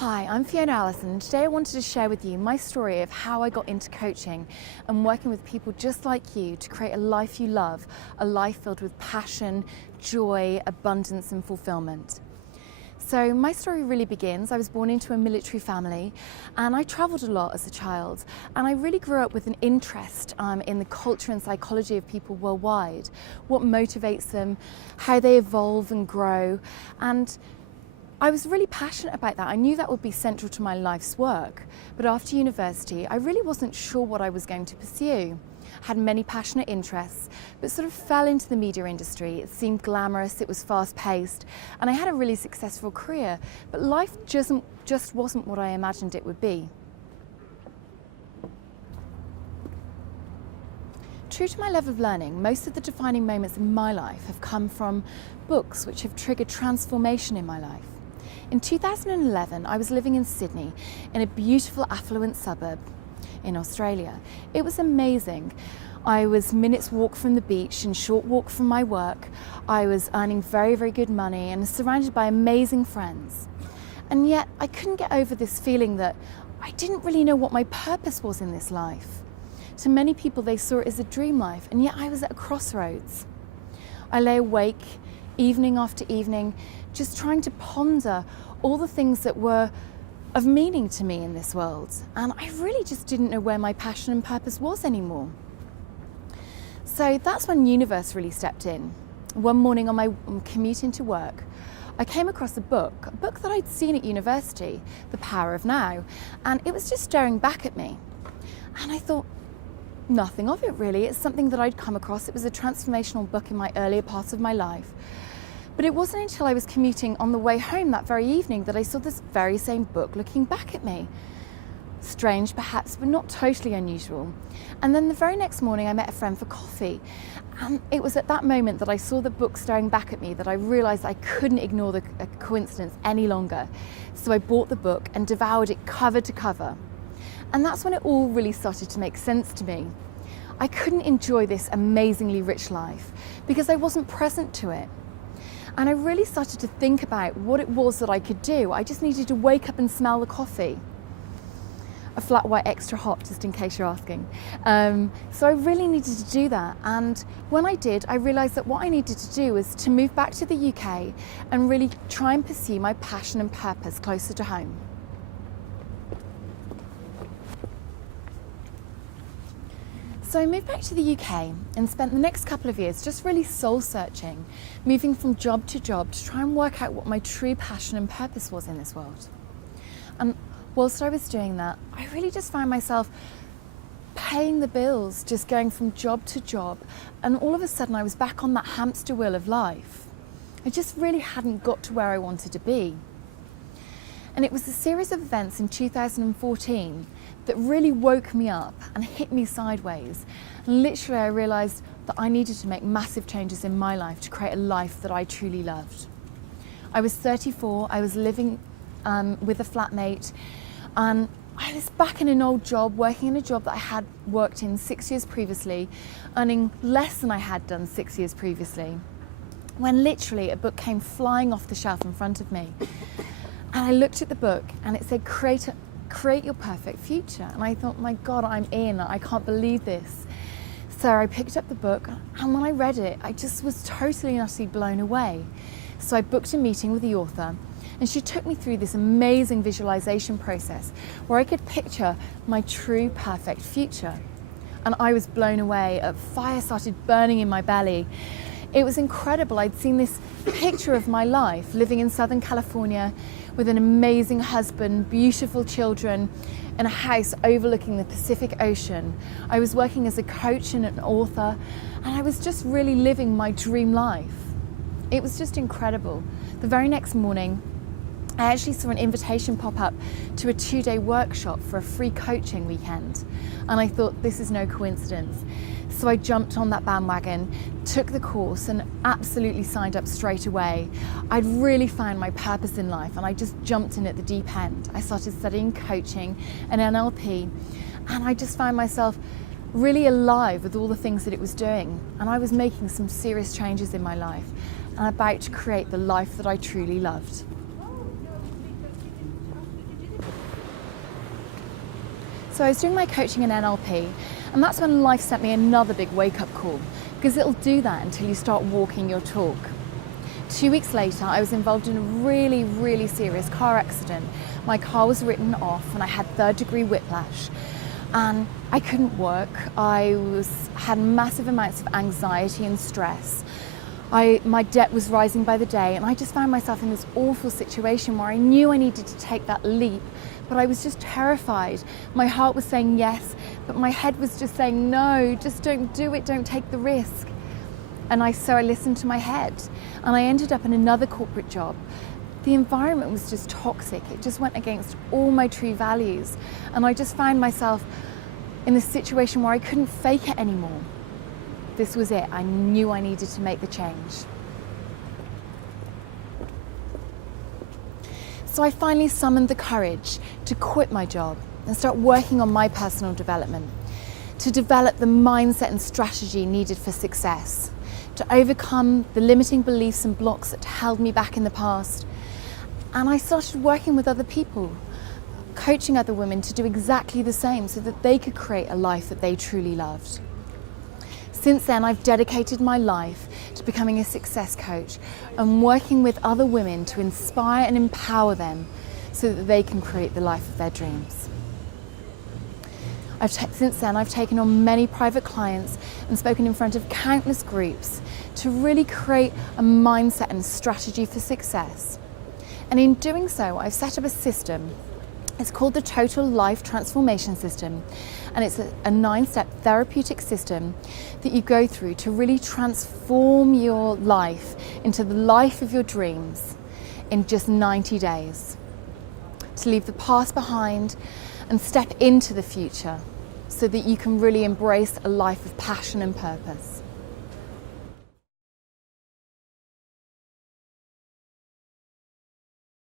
Hi, I'm Fiona Allison, and today I wanted to share with you my story of how I got into coaching and working with people just like you to create a life you love, a life filled with passion, joy, abundance and fulfillment. So my story really begins. I was born into a military family and I travelled a lot as a child, and I really grew up with an interest in the culture and psychology of people worldwide, what motivates them, how they evolve and grow, and I was really passionate about that. I knew that would be central to my life's work, but after university I really wasn't sure what I was going to pursue. I had many passionate interests, but sort of fell into the media industry. It seemed glamorous, it was fast-paced, and I had a really successful career, but life just wasn't what I imagined it would be. True to my love of learning, most of the defining moments in my life have come from books which have triggered transformation in my life. In 2011, I was living in Sydney, in a beautiful affluent suburb in Australia. It was amazing. I was minutes walk from the beach and short walk from my work. I was earning very, very good money and surrounded by amazing friends. And yet I couldn't get over this feeling that I didn't really know what my purpose was in this life. To many people, they saw it as a dream life, and yet I was at a crossroads. I lay awake evening after evening, just trying to ponder all the things that were of meaning to me in this world. And I really just didn't know where my passion and purpose was anymore. So that's when universe really stepped in. One morning on my commute into work, I came across a book that I'd seen at university, The Power of Now, and it was just staring back at me. And I thought, nothing of it really. It's something that I'd come across. It was a transformational book in my earlier part of my life. But it wasn't until I was commuting on the way home that very evening that I saw this very same book looking back at me. Strange perhaps, but not totally unusual. And then the very next morning I met a friend for coffee. And it was at that moment that I saw the book staring back at me that I realised I couldn't ignore the coincidence any longer. So I bought the book and devoured it cover to cover. And that's when it all really started to make sense to me. I couldn't enjoy this amazingly rich life because I wasn't present to it. And I really started to think about what it was that I could do. I just needed to wake up and smell the coffee. A flat white extra hot, just in case you're asking. So I really needed to do that. And when I did, I realised that what I needed to do was to move back to the UK and really try and pursue my passion and purpose closer to home. So I moved back to the UK and spent the next couple of years just really soul searching, moving from job to job to try and work out what my true passion and purpose was in this world. And whilst I was doing that, I really just found myself paying the bills, just going from job to job. And all of a sudden I was back on that hamster wheel of life. I just really hadn't got to where I wanted to be. And it was a series of events in 2014 that really woke me up and hit me sideways. And literally I realised that I needed to make massive changes in my life to create a life that I truly loved. I was 34, I was living with a flatmate, and I was back in an old job, working in a job that I had worked in 6 years previously, earning less than I had done 6 years previously, when literally a book came flying off the shelf in front of me. And I looked at the book and it said, create your perfect future. And I thought, my God, I'm in, I can't believe this. So I picked up the book, and when I read it, I just was totally and utterly blown away. So I booked a meeting with the author, and she took me through this amazing visualization process where I could picture my true perfect future. And I was blown away. A fire started burning in my belly. It was incredible. I'd seen this picture of my life living in Southern California with an amazing husband, beautiful children, in a house overlooking the Pacific Ocean. I was working as a coach and an author, and I was just really living my dream life. It was just incredible. The very next morning, I actually saw an invitation pop up to a 2-day workshop for a free coaching weekend. And I thought, this is no coincidence. So I jumped on that bandwagon, took the course, and absolutely signed up straight away. I'd really found my purpose in life, and I just jumped in at the deep end. I started studying coaching and NLP, and I just found myself really alive with all the things that it was doing. And I was making some serious changes in my life and about to create the life that I truly loved. So I was doing my coaching in NLP, and that's when life sent me another big wake-up call, because it'll do that until you start walking your talk. 2 weeks later, I was involved in a really, really serious car accident. My car was written off and I had third-degree whiplash, and I couldn't work. I had massive amounts of anxiety and stress. My debt was rising by the day, and I just found myself in this awful situation where I knew I needed to take that leap, but I was just terrified. My heart was saying yes, but my head was just saying no, just don't do it, don't take the risk. So I listened to my head, and I ended up in another corporate job. The environment was just toxic. It just went against all my true values, and I just found myself in this situation where I couldn't fake it anymore. This was it. I knew I needed to make the change. So I finally summoned the courage to quit my job and start working on my personal development, to develop the mindset and strategy needed for success, to overcome the limiting beliefs and blocks that held me back in the past. And I started working with other people, coaching other women to do exactly the same so that they could create a life that they truly loved. Since then, I've dedicated my life to becoming a success coach and working with other women to inspire and empower them so that they can create the life of their dreams. Since then, I've taken on many private clients and spoken in front of countless groups to really create a mindset and strategy for success. And in doing so, I've set up a system. It's called the Total Life Transformation System, and it's a 9-step therapeutic system that you go through to really transform your life into the life of your dreams in just 90 days. To leave the past behind and step into the future so that you can really embrace a life of passion and purpose.